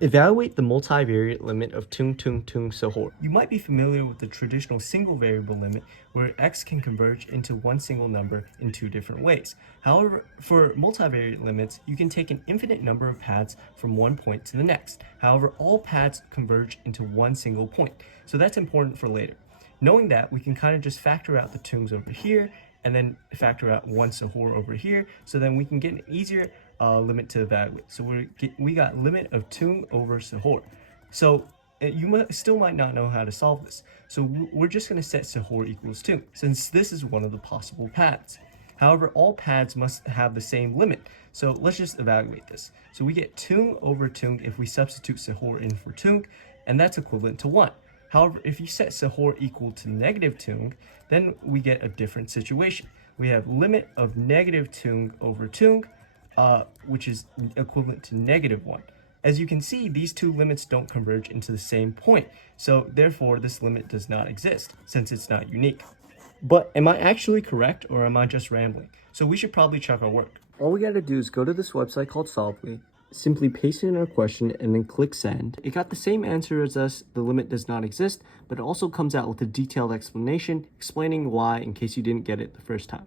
Evaluate the multivariate limit of tung tung tung Sahor. You might be familiar with the traditional single variable limit where x can converge into one single number in two different ways. However, for multivariate limits, you can take an infinite number of paths from one point to the next. However, all paths converge into one single point. So that's important for later. Knowing that, we can kind of just factor out the tungs over here and then factor out one Sahor over here, so then we can get an easier limit to evaluate. So we got limit of tung over Sahor. So you still might not know how to solve this. So we're just going to set Sahor equals tung, since this is one of the possible paths. However, all paths must have the same limit. So let's just evaluate this. So we get tung over tung if we substitute Sahor in for tung, and that's equivalent to 1. However, if you set Sahor equal to negative tung, then we get a different situation. We have limit of negative tung over tung, which is equivalent to negative 1. As you can see, these two limits don't converge into the same point, so therefore this limit does not exist, since it's not unique. But am I actually correct, or am I just rambling? So we should probably check our work. All we gotta do is go to this website called Solvely, simply paste in our question, and then click send. It got the same answer as us, the limit does not exist, but it also comes out with a detailed explanation explaining why in case you didn't get it the first time.